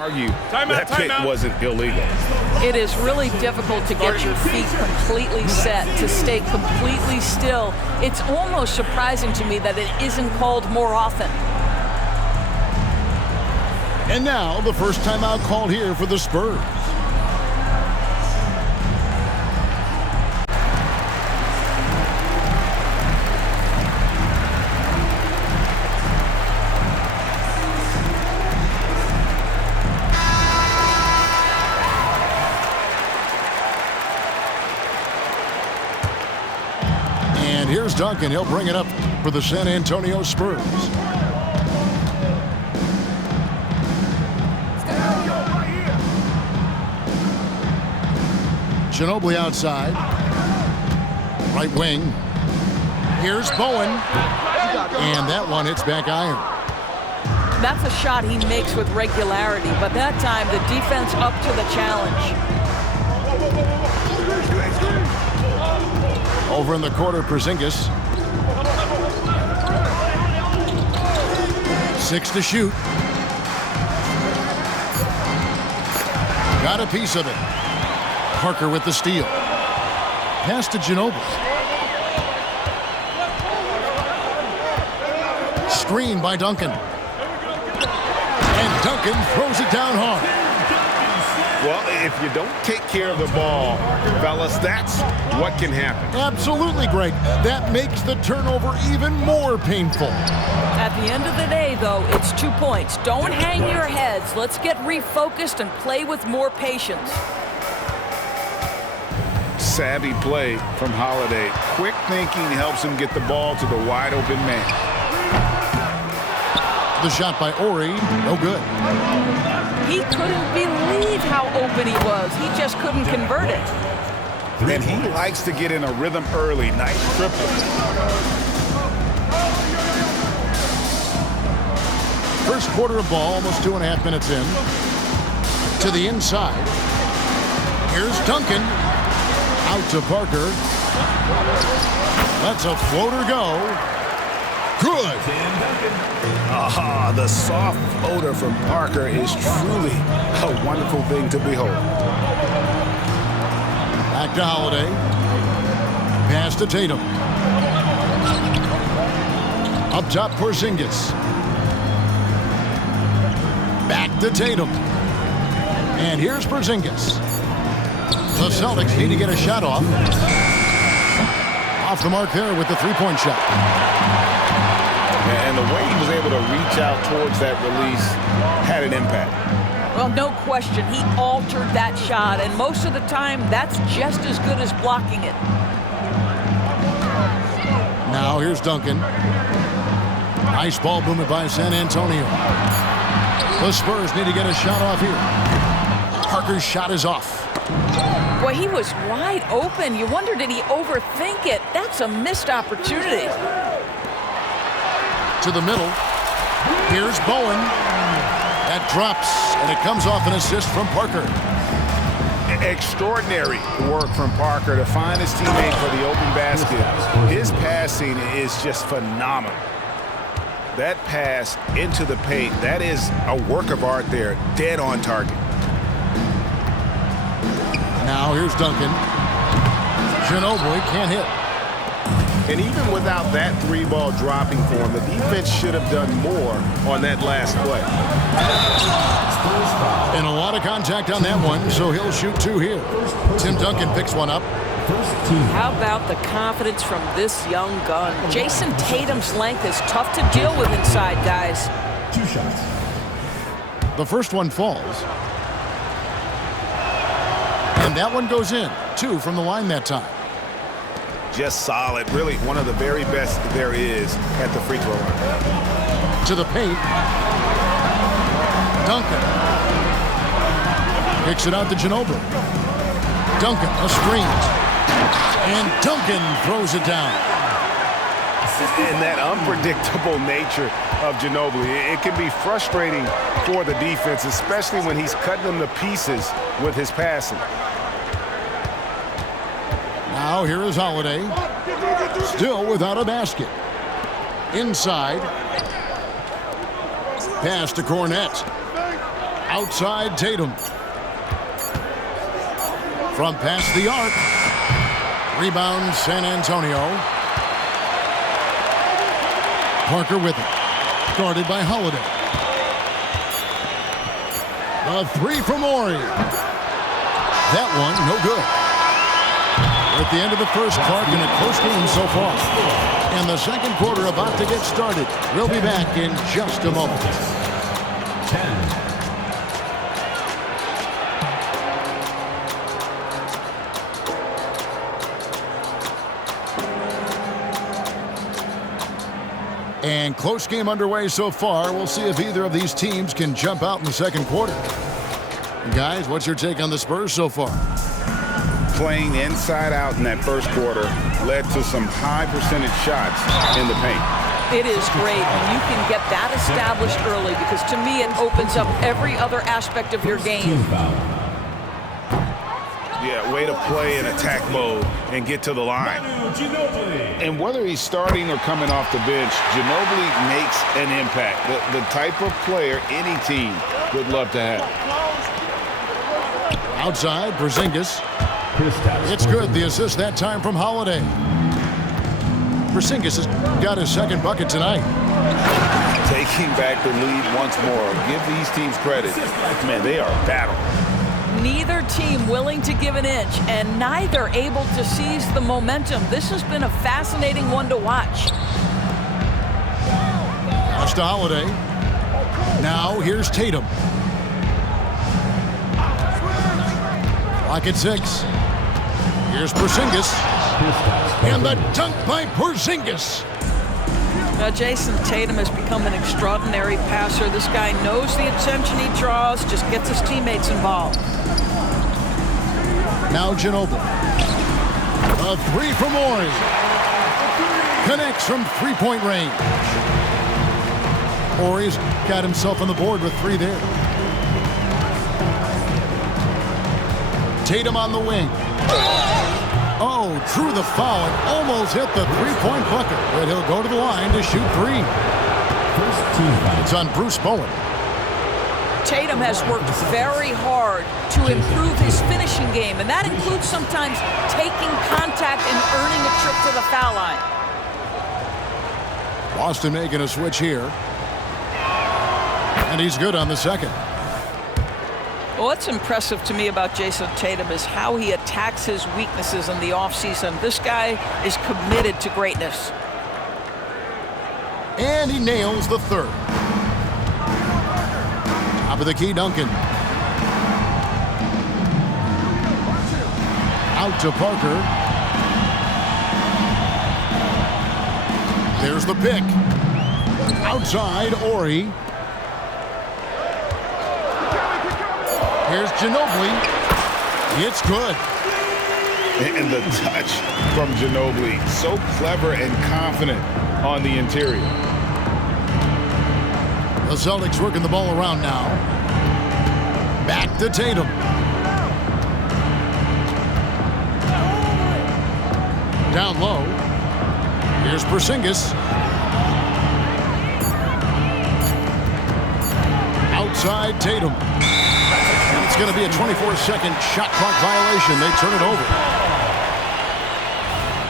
Argue that pick wasn't illegal. It is really difficult to get your feet completely set, to stay completely still. It's almost surprising to me that it isn't called more often. And now the first timeout called here for the Spurs. Here's Duncan. He'll bring it up for the San Antonio Spurs. Ginobili outside. Right wing. Here's Bowen. And that one hits back iron. That's a shot he makes with regularity, but that time the defense up to the challenge. Over in the corner, Porzingis. 6 to shoot. Got a piece of it. Parker with the steal. Pass to Ginobili. Screen by Duncan. And Duncan throws it down hard. Well, if you don't take care of the ball, fellas, that's what can happen. Absolutely, Greg. That makes the turnover even more painful. At the end of the day, though, it's 2 points. Don't hang your heads. Let's get refocused and play with more patience. Savvy play from Holiday. Quick thinking helps him get the ball to the wide open man. The shot by Ori, no good. He couldn't believe how open he was. He just couldn't convert it. And he likes to get in a rhythm early. Nice triple. First quarter of ball, almost 2.5 minutes in. To the inside. Here's Duncan. Out to Parker. Lets a floater go. Good. The soft odor from Parker is truly a wonderful thing to behold. Back to Holiday. Pass to Tatum. Up top, Porzingis. Back to Tatum. And here's Porzingis. The Celtics need to get a shot off. Off the mark there with the three-point shot. And the way he was able to reach out towards that release had an impact. Well, no question. He altered that shot, and most of the time, that's just as good as blocking it. Now here's Duncan. Nice ball movement by San Antonio. The Spurs need to get a shot off here. Parker's shot is off. Boy, he was wide open. You wonder, did he overthink it? That's a missed opportunity. To the middle. Here's Bowen. That drops, and it comes off an assist from Parker. Extraordinary work from Parker to find his teammate for the open basket. His passing is just phenomenal. That pass into the paint, that is a work of art there, dead on target. Now here's Duncan. Ginobili can't hit. And even without that three-ball dropping for him, the defense should have done more on that last play. And a lot of contact on that one, so he'll shoot 2 here. Tim Duncan picks one up. How about the confidence from this young gun? Jason Tatum's length is tough to deal with inside, guys. 2 shots. The first one falls. And that one goes in. 2 from the line that time. Just solid. Really one of the very best there is at the free throw line. To the paint. Duncan. Kicks it out to Ginobili. Duncan, a screen. And Duncan throws it down. And that unpredictable nature of Ginobili, it can be frustrating for the defense, especially when he's cutting them to pieces with his passing. Now here is Holiday. Still without a basket. Inside. Pass to Cornette. Outside Tatum. From past the arc. Rebound San Antonio. Parker with it. Guarded by Holiday. A three from Morey. That one, no good. We're at the end of the first, Clark, in a close game so far. And the second quarter about to get started. We'll be back in just a moment. 10. And close game underway so far. We'll see if either of these teams can jump out in the second quarter. Guys, what's your take on the Spurs so far? Playing inside out in that first quarter led to some high percentage shots in the paint. It is great when you can get that established early, because to me it opens up every other aspect of your game. Yeah, way to play in attack mode and get to the line. And whether he's starting or coming off the bench, Ginobili makes an impact. The type of player any team would love to have. Outside, Porzingis. It's good. The assist that time from Holiday. Porzingis has got his second bucket tonight. Taking back the lead once more. Give these teams credit. Man, they are battling. Neither team willing to give an inch, and neither able to seize the momentum. This has been a fascinating one to watch. Pass to Holiday. Now here's Tatum. Clock at 6. Here's Porzingis. And the dunk by Porzingis. Now, Jason Tatum has become an extraordinary passer. This guy knows the attention he draws, just gets his teammates involved. Now Ginobili. A three from Morey. Connects from three-point range. Morey's got himself on the board with 3 there. Tatum on the wing. Oh, drew the foul and almost hit the three-point bucket, but he'll go to the line to shoot 3. It's on Bruce Bowen. Tatum has worked very hard to improve his finishing game, and that includes sometimes taking contact and earning a trip to the foul line. Boston making a switch here. And he's good on the second. Well, what's impressive to me about Jason Tatum is how he attacks his weaknesses in the offseason. This guy is committed to greatness. And he nails the third. Top of the key, Duncan. Out to Parker. There's the pick. Outside, Ori. Here's Ginobili. It's good. And the touch from Ginobili. So clever and confident on the interior. The Celtics working the ball around now. Back to Tatum. Down low. Here's Porzingis. Outside Tatum. And it's going to be a 24-second shot clock violation. They turn it over.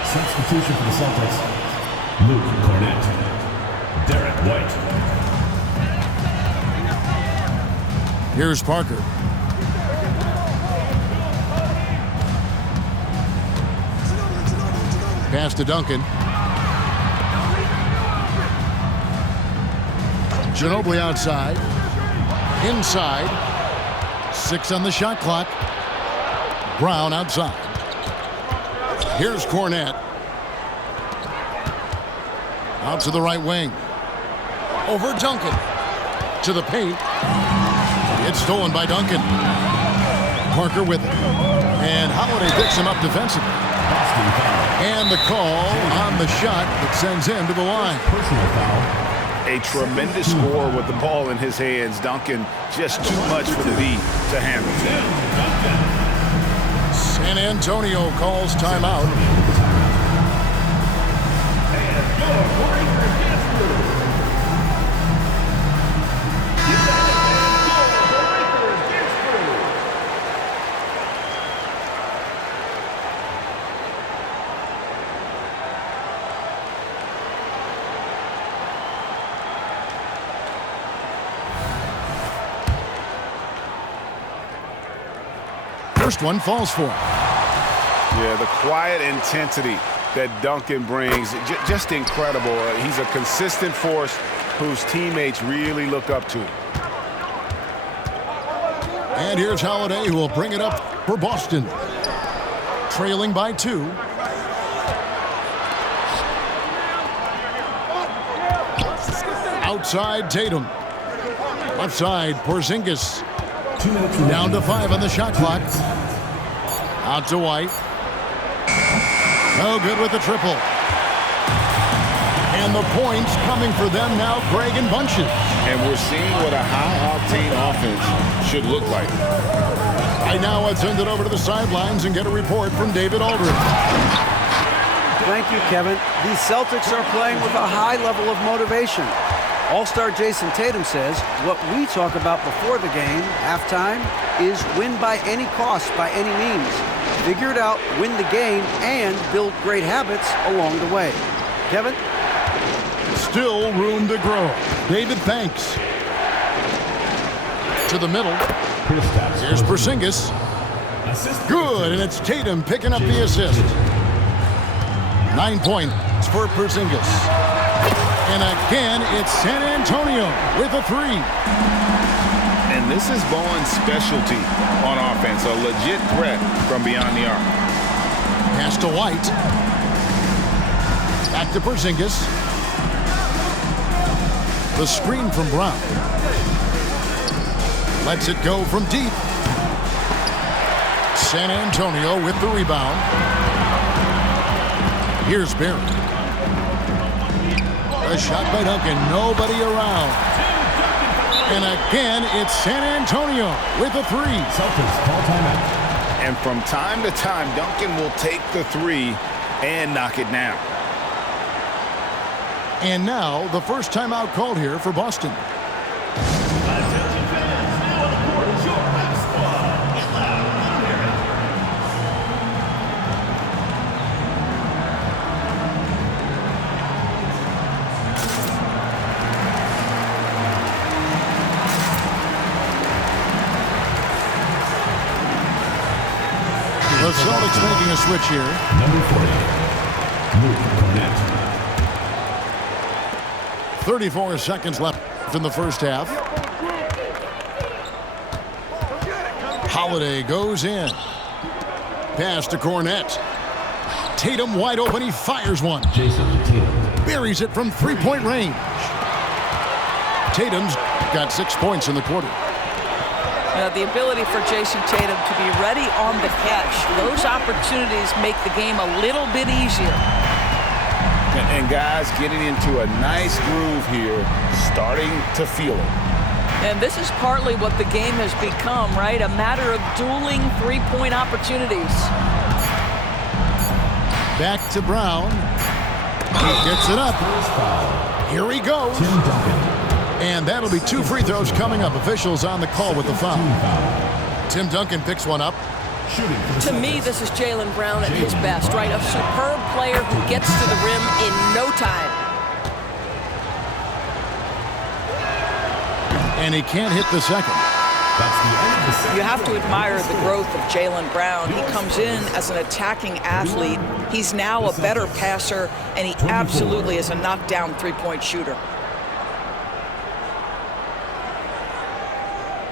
Substitution for the Celtics. Luke Cornett. Derek White. Here's Parker. Pass to Duncan. Ginobili outside. Inside. 6 on the shot clock. Brown outside. Here's Cornett. Out to the right wing. Over Duncan. To the paint. It's stolen by Duncan. Parker with it. And Holiday picks him up defensively. And the call on the shot that sends him to the line. Personal foul. A tremendous score with the ball in his hands. Duncan just too much for the D to handle. San Antonio calls timeout. first one falls for him. Yeah, the quiet intensity that Duncan brings, just incredible. He's a consistent force whose teammates really look up to. And here's Holiday, who will bring it up for Boston. Trailing by 2. Outside Tatum. Left side Porzingis. 2 minutes Down to 5 on the shot clock. Out to White. No good with the triple. And the points coming for them now, Craig, in bunches. And we're seeing what a high-octane offense should look like. Right now, let's send it over to the sidelines and get a report from David Aldridge. Thank you, Kevin. These Celtics are playing with a high level of motivation. All-star Jason Tatum says what we talk about before the game, halftime, is win by any cost, by any means. Figure it out, win the game, and build great habits along the way. Kevin? Still room to grow. David, thanks. To the middle. Here's Porzingis. Good, and it's Tatum picking up the assist. 9 points for Porzingis. And again, it's San Antonio with a 3. And this is Bowen's specialty on offense, a legit threat from beyond the arc. Pass to White. Back to Porzingis. The screen from Brown. Lets it go from deep. San Antonio with the rebound. Here's Barry. A shot by Duncan. Nobody around. And again, it's San Antonio with a 3. Celtics call timeout. And from time to time, Duncan will take the 3 and knock it down. And now, the first timeout called here for Boston. Attention fans, now on the court is your best squad. Get loud, Barry. The Celtics making a switch here. Number 40, Luke Cornett. 34 seconds left in the first half. Holiday goes in. Pass to Cornett. Tatum wide open. He fires one. Jason Tatum. Buries it from three-point range. Tatum's got 6 points in the quarter. The ability for Jason Tatum to be ready on the catch, those opportunities make the game a little bit easier. And guys getting into a nice groove here, starting to feel it. And this is partly what the game has become, right? A matter of dueling three-point opportunities. Back to Brown. He gets it up. Here he goes. Tim Duncan. And that'll be 2 free throws coming up. Officials on the call with the foul. Tim Duncan picks one up. To me, this is Jaylen Brown at his best, right? A superb player who gets to the rim in no time. And he can't hit the second. That's the end of the second. You have to admire the growth of Jaylen Brown. He comes in as an attacking athlete. He's now a better passer, and he absolutely is a knockdown three-point shooter.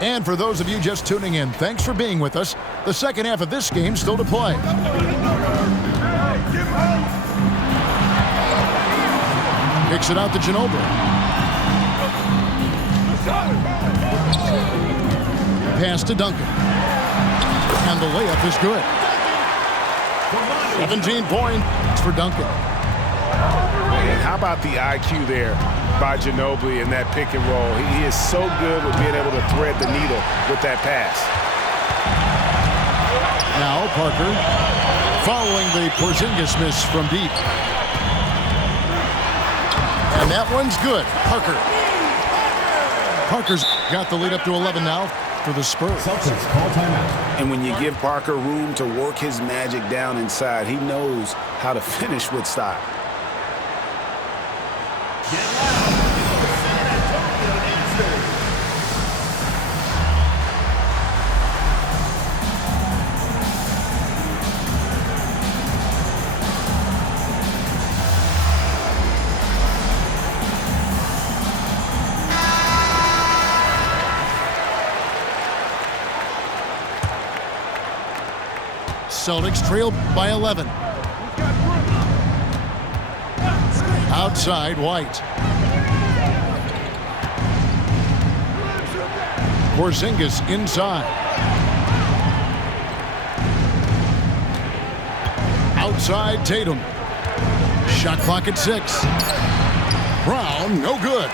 And for those of you just tuning in, thanks for being with us. The second half of this game still to play. Kicks it out to Ginobili. Pass to Duncan. And the layup is good. 17 points for Duncan. And how about the IQ there by Ginobili in that pick and roll? He is so good with being able to thread the needle with that pass. Now Parker following the Porzingis miss from deep. And that one's good. Parker's got the lead up to 11 now for the Spurs. Celtics call timeout. And when you give Parker room to work his magic down inside, he knows how to finish with style. Celtics trail by 11. Outside, White. Porzingis inside. Outside, Tatum. Shot clock at 6. Brown, no good.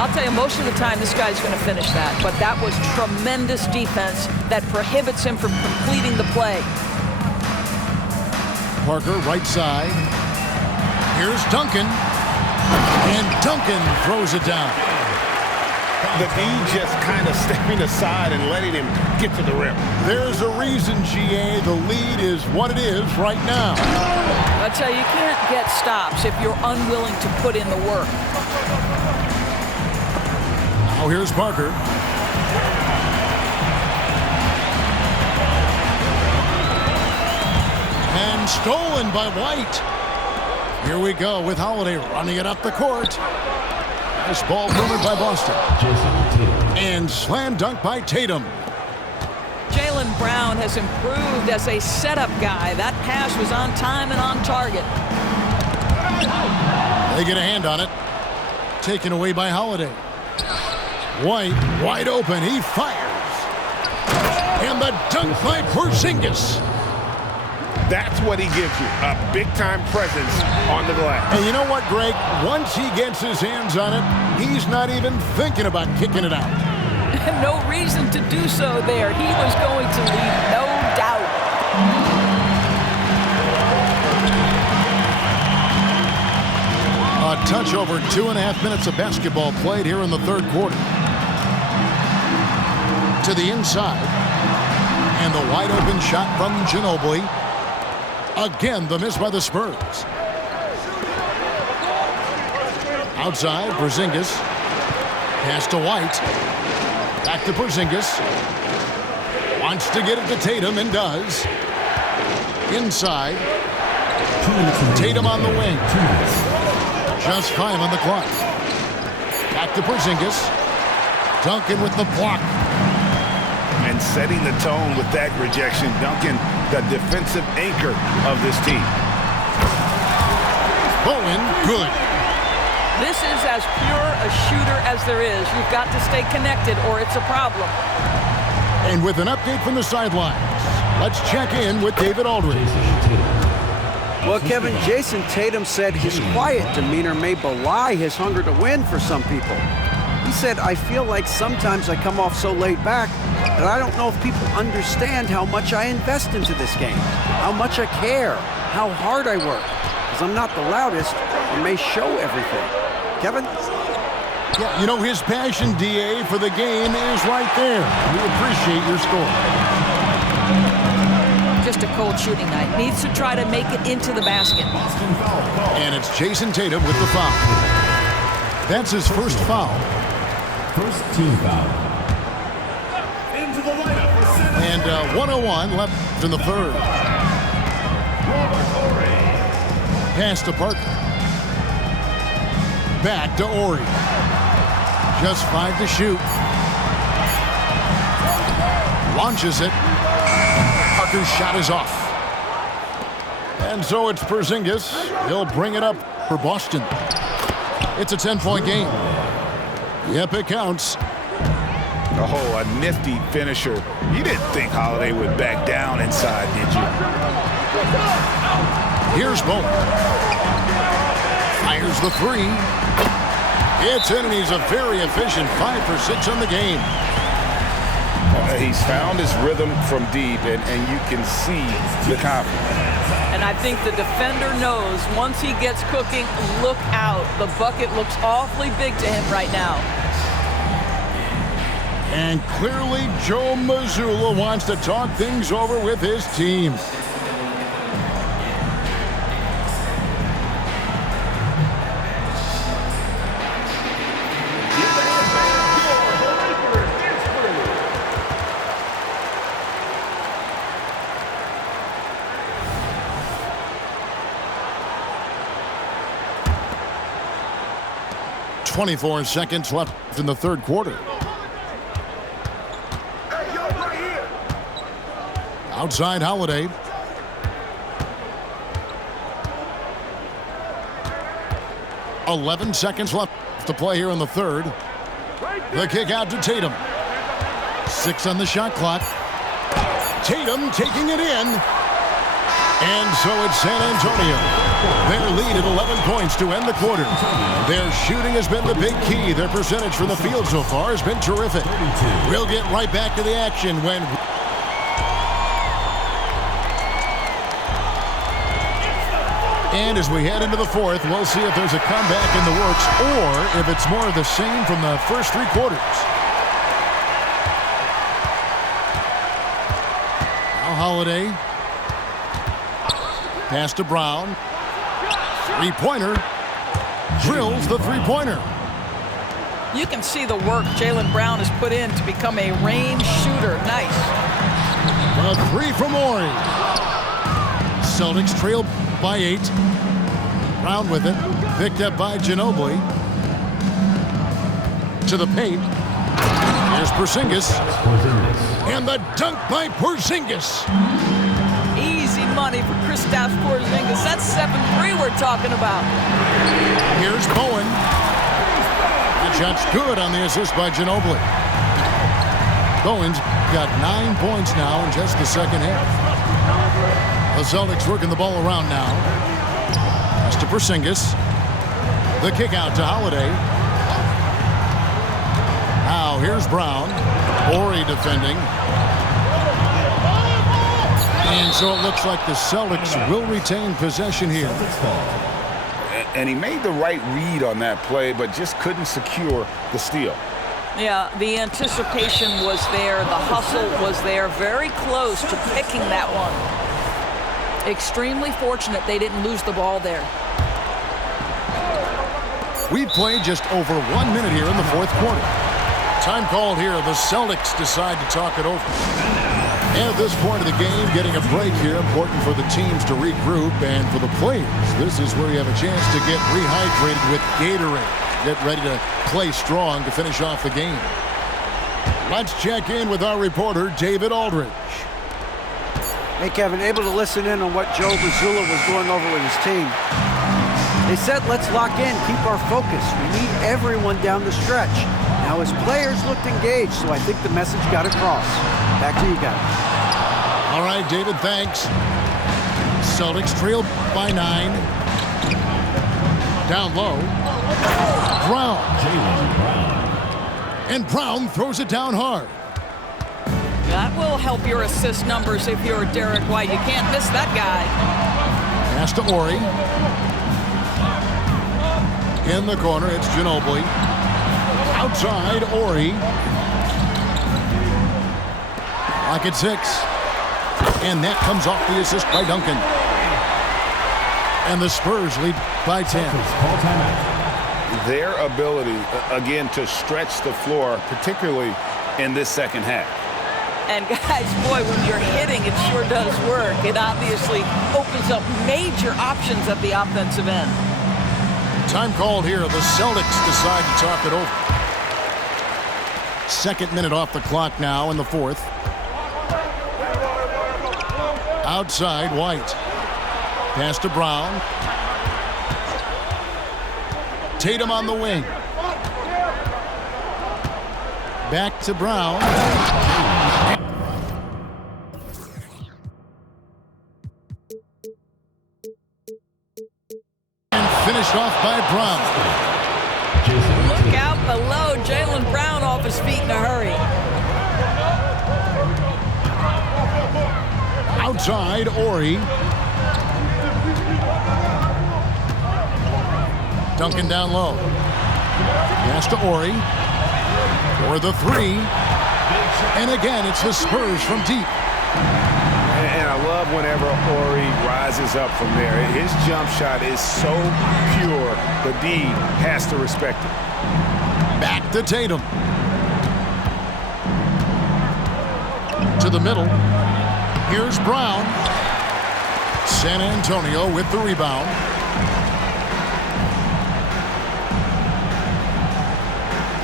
I'll tell you, most of the time this guy's going to finish that, but that was tremendous defense that prohibits him from completing the play. Parker, right side. Here's Duncan. And Duncan throws it down. The D just kind of stepping aside and letting him get to the rim. There's a reason, GA, the lead is what it is right now. I tell you, you can't get stops if you're unwilling to put in the work. Now here's Parker. And stolen by White. Here we go with Holiday running it up the court. Nice ball moved by Boston. And slam dunk by Tatum. Jaylen Brown has improved as a setup guy. That pass was on time and on target. They get a hand on it. Taken away by Holiday. White, wide open. He fires. And the dunk by Porzingis. That's what he gives you, a big-time presence on the glass. And you know what, Greg? Once he gets his hands on it, he's not even thinking about kicking it out. No reason to do so there. He was going to leave, no doubt. A touch over 2.5 minutes of basketball played here in the third quarter. To the inside. And the wide open shot from Ginobili. Again, the miss by the Spurs. Outside, Porzingis. Pass to White. Back to Porzingis. Wants to get it to Tatum and does. Inside. Tatum on the wing. Just 5 on the clock. Back to Porzingis. Duncan with the block. And setting the tone with that rejection, Duncan, the defensive anchor of this team. Bowen, good. This is as pure a shooter as there is. You've got to stay connected or it's a problem. And with an update from the sidelines, let's check in with David Aldridge. Well, Kevin, Jason Tatum said his quiet demeanor may belie his hunger to win for some people. He said, I feel like sometimes I come off so laid back that I don't know if people understand how much I invest into this game, how much I care, how hard I work. Because I'm not the loudest and may show everything. Kevin? Yeah, you know, his passion, DA, for the game is right there. We appreciate your score. Just a cold shooting night. Needs to try to make it into the basket. And it's Jason Tatum with the foul. That's his first foul. First team foul. Into the lineup for center. And 1:01 left in the third. Pass to Parker. Back to Ori. Just 5 to shoot. Launches it. Parker's shot is off. And so it's Porzingis. He'll bring it up for Boston. It's a 10-point game. Yep, it counts. Oh, a nifty finisher. You didn't think Holiday would back down inside, did you? Here's Bowen. Fires the 3. It's in, and he's a very efficient 5 for 6 on the game. He's found his rhythm from deep, and you can see the confidence. And I think the defender knows once he gets cooking, look out. The bucket looks awfully big to him right now. And clearly Joe Mazzulla wants to talk things over with his team. .24 seconds left in the third quarter. Outside Holiday. "11 seconds left to play here in the third. The kick out to Tatum. 6 on the shot clock. Tatum taking it in. And so it's San Antonio. Their lead at 11 points to end the quarter. Their shooting has been the big key. Their percentage from the field so far has been terrific. We'll get right back to the action when... And as we head into the fourth, we'll see if there's a comeback in the works or if it's more of the same from the first 3 quarters. Now Holiday. Pass to Brown. Three-pointer. Drills the three-pointer. You can see the work Jaylen Brown has put in to become a range shooter. Nice. A 3 from Ori. Celtics trail by 8. Brown with it. Picked up by Ginobili. To the paint. Here's Porzingis. And the dunk by Porzingis. Easy money for Kristaps Porzingis. That's 7-3 we're talking about. Here's Bowen. That shot's good on the assist by Ginobili. Bowen's got 9 points now in just the second half. The Celtics working the ball around now. Pass to Porzingis. The kick out to Holiday. Now here's Brown. Ori defending. And so it looks like the Celtics will retain possession here. And he made the right read on that play, but just couldn't secure the steal. Yeah, the anticipation was there. The hustle was there. Very close to picking that one. Extremely fortunate they didn't lose the ball there. We've played just over 1 minute here in the fourth quarter. Time called here. The Celtics decide to talk it over. And at this point of the game, getting a break here, important for the teams to regroup, and for the players, this is where you have a chance to get rehydrated with Gatorade. Get ready to play strong to finish off the game. Let's check in with our reporter, David Aldridge. Hey, Kevin, able to listen in on what Joe Mazzulla was going over with his team. They said, let's lock in, keep our focus. We need everyone down the stretch. Now, his players looked engaged, so I think the message got across. Back to you guys. All right, David, thanks. Celtics trail by 9. Down low. Brown. And Brown throws it down hard. That will help your assist numbers if you're Derek White. You can't miss that guy. Pass to Ori. In the corner, it's Ginobili. Outside, Ori. Lock at 6. And that comes off the assist by Duncan. And the Spurs lead by 10. Their ability, again, to stretch the floor, particularly in this second half. And guys, boy, when you're hitting, it sure does work. It obviously opens up major options at the offensive end. Time called here. The Celtics decide to talk it over. Second minute off the clock now in the fourth. Outside, White. Pass to Brown. Tatum on the wing. Back to Brown. And finished off by Brown. Look out below. Jaylen Brown off his feet in a hurry. Outside, Ori. Duncan down low. Pass to Ori. For the 3. And again, it's the Spurs from deep. And I love whenever Ori rises up from there. His jump shot is so pure, the D has to respect it. Back to Tatum. To the middle. Here's Brown. San Antonio with the rebound.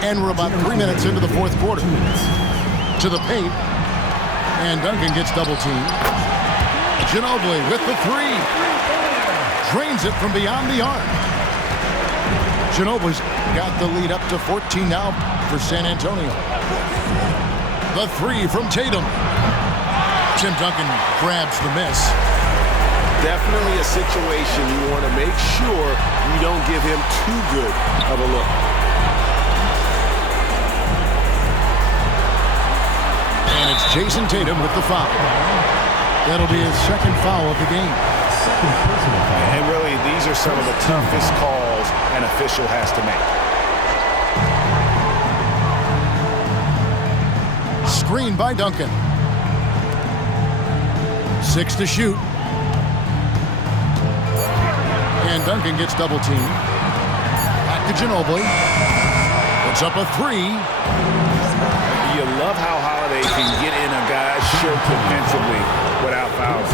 And we're about 3 minutes into the fourth quarter. To the paint. And Duncan gets double teamed. Ginobili with the three. Drains it from beyond the arc. Ginobili's got the lead up to 14 now for San Antonio. The three from Tatum. Tim Duncan grabs the miss. Definitely a situation you want to make sure you don't give him too good of a look. And it's Jason Tatum with the foul. That'll be his second foul of the game. And really, these are some of the toughest calls an official has to make. Screen by Duncan. 6 to shoot. And Duncan gets double teamed. Back to Ginobili. Puts up a three. You love how Holiday can get in a guy's shirt defensively without fouls.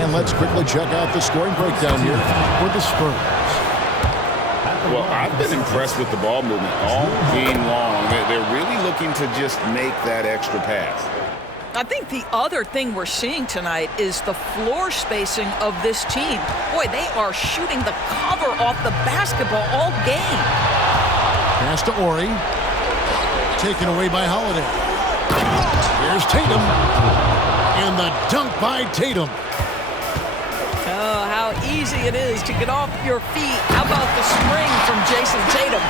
And let's quickly check out the scoring breakdown here for the Spurs. Well, I've been impressed with the ball movement all game long. They're really looking to just make that extra pass. I think the other thing we're seeing tonight is the floor spacing of this team. Boy, they are shooting the cover off the basketball all game. Pass to Ori. Taken away by Holiday. Here's Tatum. And the dunk by Tatum. Oh, how easy it is to get off your feet. How about the spring from Jason Tatum?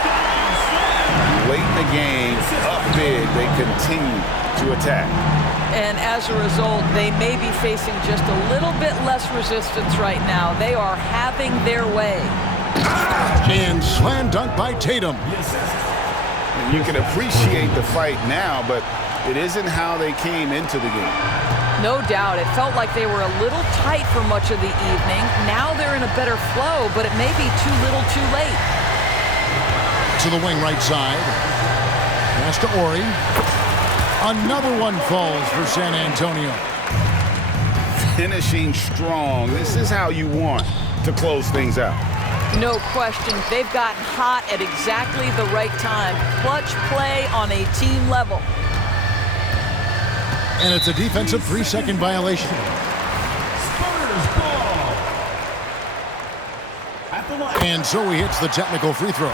Late in the game, up big, they continue to attack. And as a result, they may be facing just a little bit less resistance right now. They are having their way. And slam dunk by Tatum. You can appreciate the fight now, but it isn't how they came into the game. No doubt. It felt like they were a little tight for much of the evening. Now they're in a better flow, but it may be too little too late. To the wing right side. Pass to Ori. Another one falls for San Antonio. Finishing strong. This is how you want to close things out. No question. They've gotten hot at exactly the right time. Clutch play on a team level. And it's a defensive 3-second violation. And so he hits the technical free throw.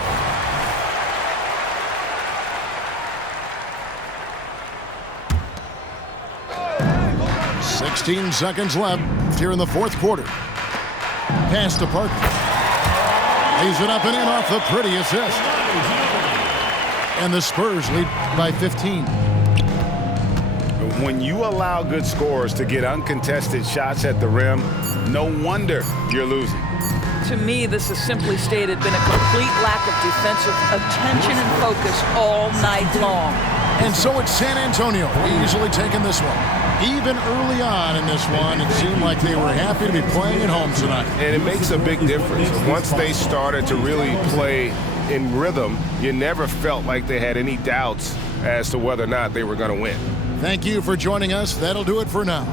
"16 seconds left here in the fourth quarter. Pass to Parker. Lays it up and in off the pretty assist. And the Spurs lead by 15. When you allow good scorers to get uncontested shots at the rim, no wonder you're losing. To me, this has simply stated been a complete lack of defensive attention and focus all night long. And so it's San Antonio easily taking this one. Even early on in this one, it seemed like they were happy to be playing at home tonight. And it makes a big difference. Once they started to really play in rhythm, you never felt like they had any doubts as to whether or not they were going to win. Thank you for joining us. That'll do it for now.